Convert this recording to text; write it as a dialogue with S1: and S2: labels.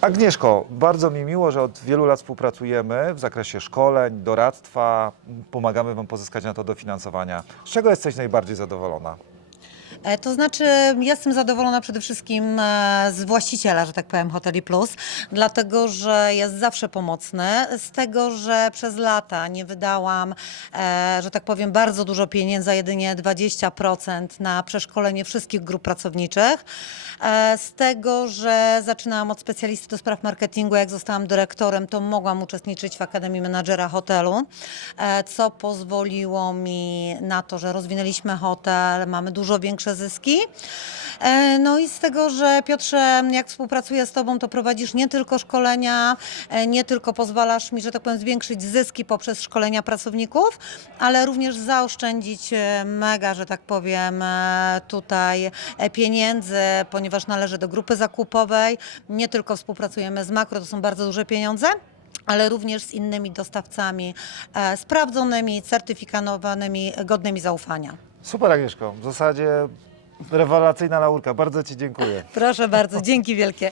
S1: Agnieszko, bardzo mi miło, że od wielu lat współpracujemy w zakresie szkoleń, doradztwa. Pomagamy Wam pozyskać na to dofinansowania. Z czego jesteś najbardziej zadowolona?
S2: E, To znaczy, jestem zadowolona przede wszystkim e, z właściciela, że tak powiem, Hoteli Plus, dlatego że jest zawsze pomocny. Z tego, że przez lata nie wydałam, e, że tak powiem, bardzo dużo pieniędzy, jedynie 20% na przeszkolenie wszystkich grup pracowniczych. Z tego, że zaczynałam od specjalisty do spraw marketingu, jak zostałam dyrektorem, to mogłam uczestniczyć w Akademii Menadżera Hotelu, co pozwoliło mi na to, że rozwinęliśmy hotel, mamy dużo zyski. E, No i z tego, że Piotrze, jak współpracuję z Tobą, to prowadzisz nie tylko szkolenia, e, nie tylko pozwalasz mi, że tak powiem, zwiększyć zyski poprzez szkolenia pracowników, ale również zaoszczędzić e, mega, że tak powiem, tutaj pieniędzy, ponieważ należę do grupy zakupowej. Nie tylko współpracujemy z Makro, to są bardzo duże pieniądze ale również z innymi dostawcami e, sprawdzonymi, certyfikowanymi, godnymi zaufania.
S1: Super Agnieszko, w zasadzie rewelacyjna laurka. Bardzo Ci dziękuję.
S2: Proszę bardzo, dzięki wielkie.